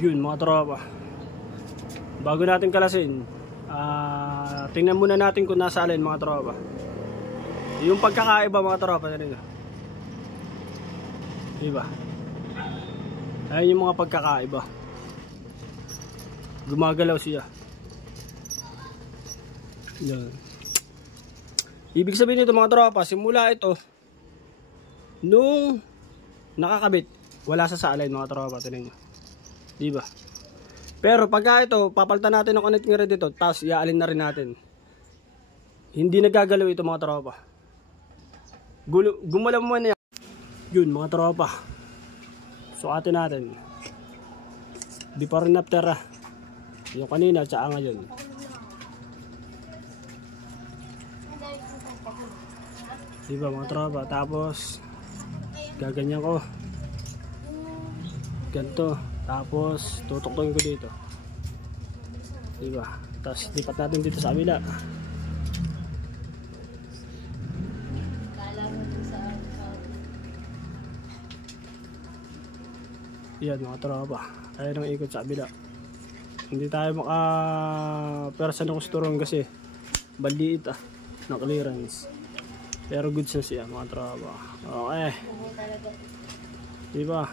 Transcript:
Yun mga tropa, bago natin kalasin, tingnan muna natin kung nasa alin mga tropa. Yung pagkakaiba mga tropa nito, diba? Ayun yung mga pagkakaiba. Gumagalaw siya. Yan. Ibig sabihin nito mga tropa, simula ito nung nakakabit, wala sa alin mga tropa. Tingnan nyo, diba? Pero pagka ito, papalitan natin ang connecting rod dito, tapos iaalin na rin natin. Hindi nagagalaw ito mga tropa. Gumalaw mo na yan. Yun mga tropa, sukatin natin before and after, yung kanina tsaka ngayon. Diba mga tropa, tapos gaganyan ko ganito, tapos tutuktukin ko dito, diba? Tapos lipat natin dito sa kabila. Yan mga tropa, ayun ang ikot sa kabila. Hindi tayo maka-persa ng kusturon kasi maliit na clearance. Pero goods na siya mga tropa. Okay, diba?